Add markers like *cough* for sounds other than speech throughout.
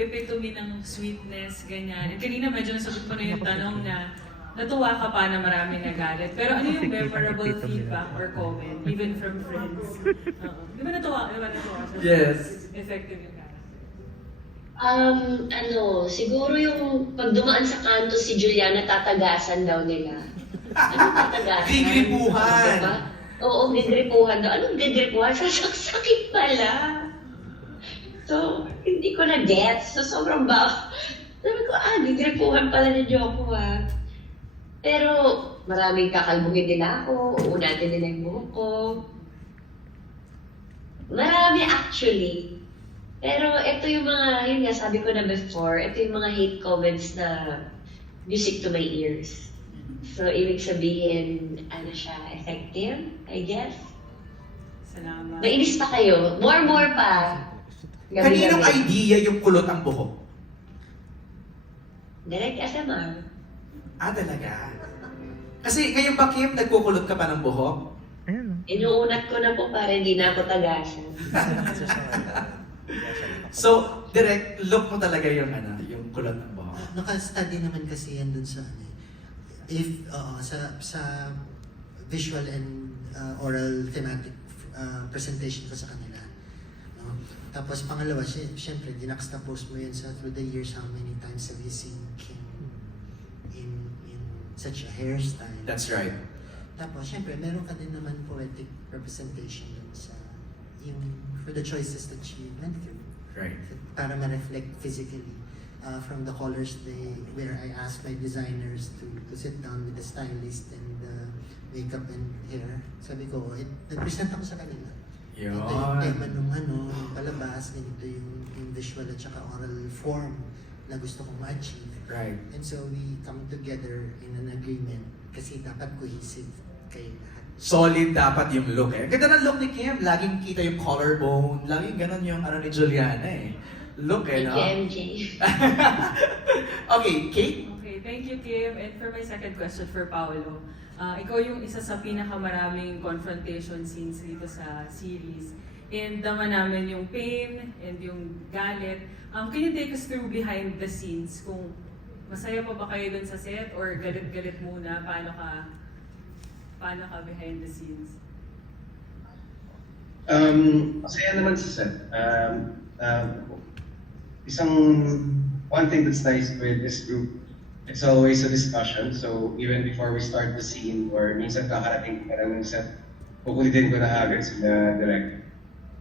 epitome ng sweetness, ganyan. And kanina medyo nasagot mo na yung tanong na natuwa ka pa na marami nagalit. Pero ano yung memorable feedback or comment, even from friends? *laughs* Oo. Di ba natuwa? Di ba natuwa siya? Yes. Effective yung character. Um, ano, siguro yung pag dumaan sa kanto si Juliana, tatagasan daw nila. Ano *laughs* tatagasan? Gigripuhan. Diba? Oo, gigripuhan daw. Anong gigripuhan? *laughs* Sasaksakin pala. So, hindi ko na-get. So, sobrang ba... Sabi ko, ah, gigripuhan pala ni Joko, ah. Pero, maraming kakalbugin nila ako, uunatin nila yung buhok ko. Marami actually. Pero ito yung mga, yun nga, sabi ko na before, ito yung mga hate comments na music to my ears. So, ibig sabihin, ano siya, effective, I guess. Salamat. Mainis pa kayo. More, more pa. Kaninong idea yung kulot ang buhok? Direct SMR. Ah, talaga? Kasi ngayon ba, Kim, nagkukulot ka pa ng buhok? Ayun. Inuunat ko na po para hindi na ako tagasan. So, direct look mo talaga yung ano, yung kulot ng buhok. Naka-study naman kasi yan dun sa ano eh. If, oo, sa, sa visual and uh, oral thematic uh, presentation ko sa kanila. No? Tapos pangalawa, sy- syempre, dinaxtapose mo yun sa through the years, how many times have you seen Kim in, in such a hairstyle? That's right. Tapos, syempre, meron ka din naman poetic representation dun sa yung for the choices that she went through Right. para ma-reflect physically uh, from the colors they where I asked my designers to to sit down with the stylist and uh, makeup and hair. Sabi ko, it, nag-present ako sa kanila. Yun. Ito yung tema nung ano, nung palabas, ganito yung, yung visual at saka oral form na gusto kong ma-achieve. Right. And so we come together in an agreement kasi dapat cohesive kayo lahat. Solid dapat yung look eh. Ganda ng look ni Kim. Laging kita yung collarbone. Laging ganun yung ano ni Juliana eh. Look eh, no? MJ. *laughs* okay, Kate? Okay, thank you, Kim. And for my second question for Paolo, ah, ikaw yung isa sa pinakamaraming confrontation scenes dito sa series. And dama namin yung pain and yung galit. Um, can you take us through behind the scenes? Kung masaya pa ba kayo dun sa set or galit-galit muna? Paano ka, paano ka behind the scenes? Um, masaya naman sa set. Um, um, isang, one thing that's nice with this group, it's always a discussion. So even before we start the scene or minsan kakarating ka lang ng set, kukulitin ko na agad sila direct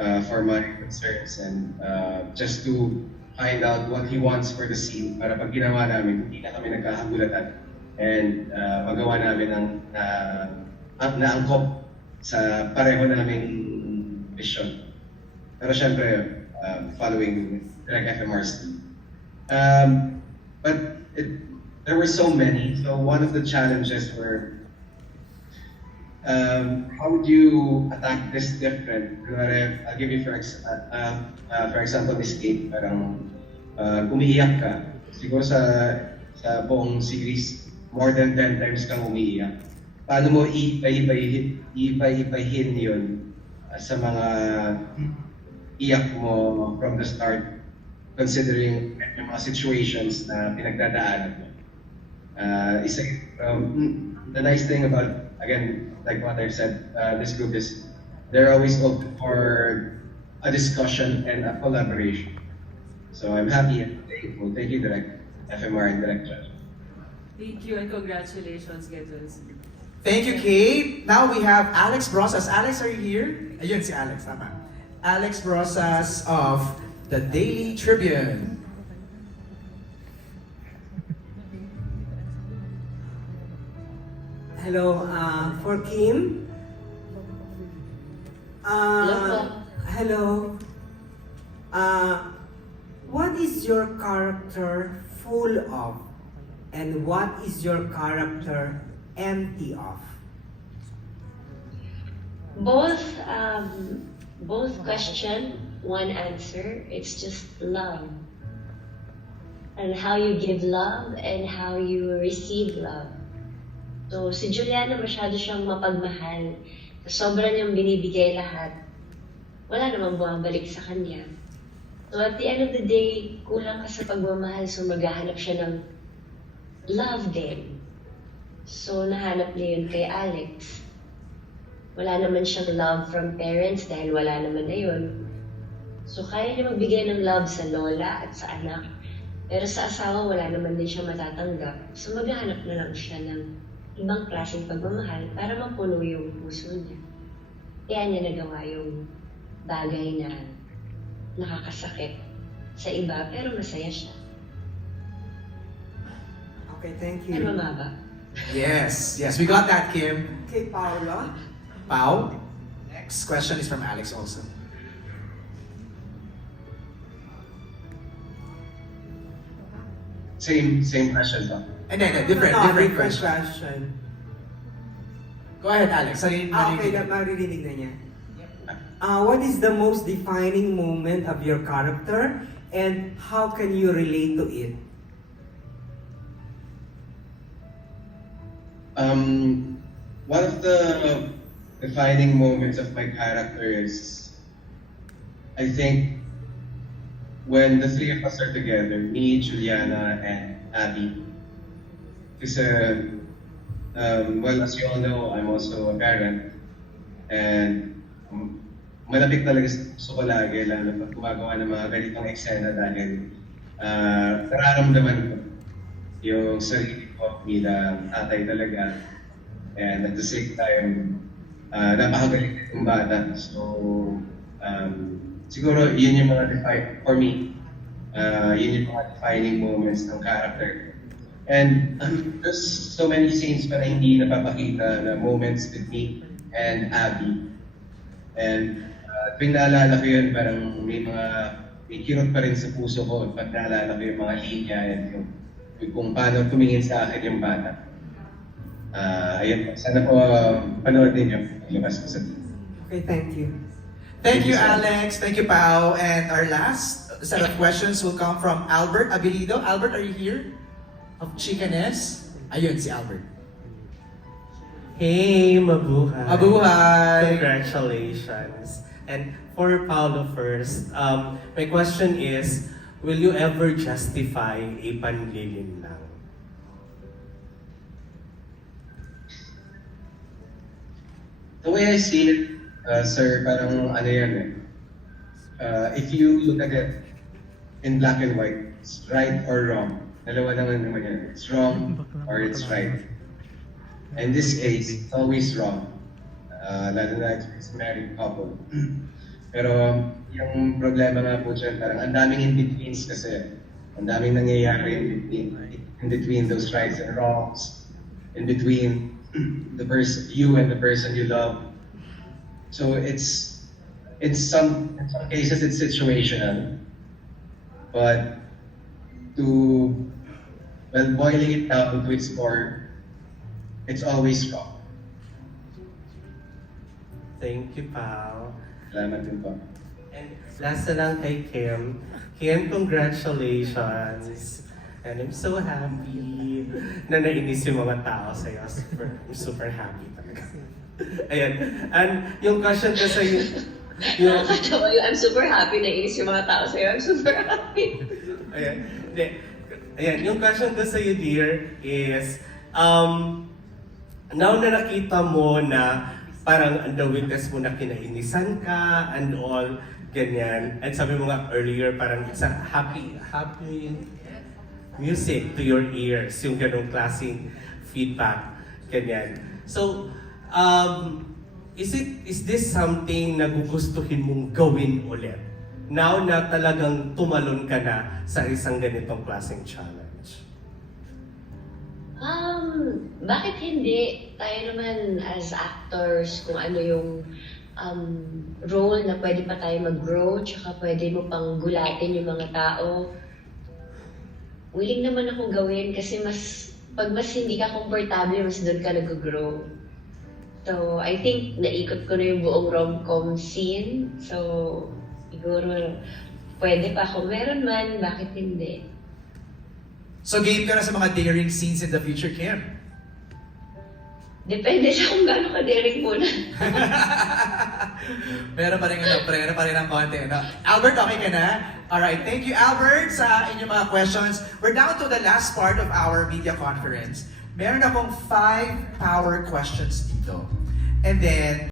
uh, for my concerns and uh, just to find out what he wants for the scene para pag ginawa namin, hindi na kami nagkakagulatan and uh, magawa namin ang uh, naangkop sa pareho naming vision. Pero syempre, um, following direct lead. Um, but it, there were so many. So one of the challenges were, um, how would you attack this different? Kunwari, I'll give you for, ex- uh, uh, uh, for example, this Kate, parang uh, umiiyak ka. Siguro sa, sa buong series, more than 10 times kang umiiyak. Paano mo iiba-ibahin iiba-ibahin yun uh, sa mga iyak mo from the start considering yung mga situations na pinagdadaanan mo. Uh, isa, um, the nice thing about, again, like what I've said, uh, this group is they're always open for a discussion and a collaboration. So I'm happy and thankful. Thank you, Direct FMR and Direct Judge. Thank you and congratulations, Gedwins. Thank you, Kate. Now we have Alex Brosas. Alex, are you here? Ayun si Alex, tama. Alex Brosas of The Daily Tribune. Hello, uh, for Kim. Hello. Uh, hello. Uh, what is your character full of? And what is your character empty of? Both, um, both question, one answer. It's just love. And how you give love and how you receive love. So, si Juliana masyado siyang mapagmahal. Sobra niyang binibigay lahat. Wala namang bumabalik sa kanya. So at the end of the day, kulang ka sa pagmamahal, so maghahanap siya ng love din. So nahanap niya yun kay Alex. Wala naman siyang love from parents dahil wala naman na yun. So kaya niya magbigay ng love sa lola at sa anak. Pero sa asawa, wala naman din siya matatanggap. So maghahanap na lang siya ng ibang klaseng pagmamahal para mapuno yung puso niya. Kaya niya nagawa yung bagay na nakakasakit sa iba, pero masaya siya. Okay, thank Pero you. mababa. Yes, yes, we got that, Kim. Okay, Paolo. Pau. Next question is from Alex also. Same, same question pa. And then, a different, No, different, different question. question. Go ahead, Alex. Sorry, Ah, okay, marinig. na maririnig na niya. Uh, what is the most defining moment of your character and how can you relate to it? Um, one of the defining moments of my character is, I think, when the three of us are together, me, Juliana, and Abby. Kasi, um, well, as you all know, I'm also a parent. And um, malapit talaga sa puso ko lagi, lalo pag gumagawa ng mga ganitong eksena dahil uh, nararamdaman ko yung sarili ko bilang tatay talaga. And at the same time, uh, napakagaling ng bata. So, um, siguro yun yung mga define, for me, uh, yun yung mga defining moments ng character. And um, there's so many scenes pa na hindi napapakita na moments with me and Abby. And uh, tuwing naalala ko yun, parang may mga, may kirot pa rin sa puso ko pag naalala ko yung mga linya and yung, yung kung paano tumingin sa akin yung bata. Ah, ayun. Sana po uh, panoodin niyo. Lumas ko sa Okay, thank you. Thank you, Alex. Thank you, Pau. And our last set of questions will come from Albert Abilido. Albert, are you here? Of Chicanes? Ayun, si Albert. Hey, mabuhay! Mabuhay! Congratulations! And for Paolo first, um, my question is, will you ever justify a panlilin lang? The way I see it, uh, sir, parang ano yan eh. Uh, if you look at it in black and white, it's right or wrong. Dalawa lang naman yan. It's wrong or it's right. In this case, it's always wrong. Uh, lalo na it's married couple. *clears throat* Pero yung problema nga po dyan, parang ang daming in-betweens kasi. Ang daming nangyayari in between, in between those rights and wrongs. In between *clears throat* the person, you and the person you love. So it's, in some, in some cases it's situational. But to, well, boiling it down to its core, it's always wrong. Thank you, Pao. Salamat din po. And last na lang kay Kim. Kim, congratulations! And I'm so happy na nainis yung mga tao sa'yo. Super, I'm super happy talaga. *laughs* Ayan. And yung question sa'yo, yung, Nakakatawa yun. I'm super happy na inis yung mga tao sa'yo. I'm super happy. *laughs* Ayan. Hindi. Ayan, yung question ko sa iyo, dear, is, um, now na nakita mo na parang ang the weakness mo na kinainisan ka and all, ganyan. And sabi mo nga earlier, parang it's a happy, happy music to your ears, yung ganong klaseng feedback, ganyan. So, um, is it is this something na gugustuhin mong gawin ulit? Now na talagang tumalon ka na sa isang ganitong klaseng challenge. Um, bakit hindi? Tayo naman as actors, kung ano yung um, role na pwede pa tayo mag-grow, tsaka pwede mo pang gulatin yung mga tao. Willing naman akong gawin kasi mas, pag mas hindi ka komportable, mas doon ka nag-grow. So, I think naikot ko na yung buong rom-com scene. So, siguro, pwede pa. Kung meron man, bakit hindi? So game ka na sa mga daring scenes in the future, Kim? Depende sa kung gaano ka daring muna. *laughs* Meron pa rin ano, meron pa rin ang konti. No? Albert, okay ka na? Alright, thank you Albert sa inyong mga questions. We're down to the last part of our media conference. Meron akong five power questions dito. And then,